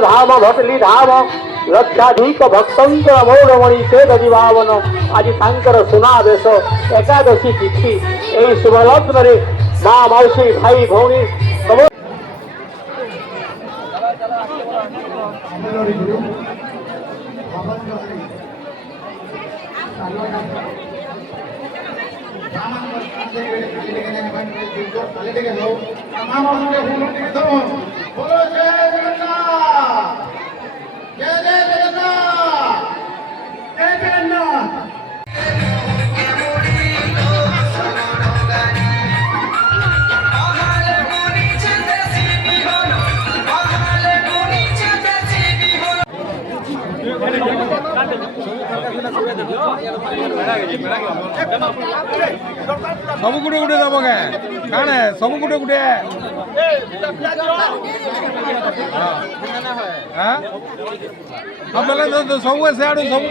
धाम भटली धाम लक्षाधिक भक्तंक अमोघमणि से दीवावन आज तांकर सुनावेश एकादशी तिथि यही शुभ लग्न माँ मौसी भाई भौणी सब गुटे गुटे दब काणे सब गुटे गुटे हाँ बेले सब सियाड़ू सब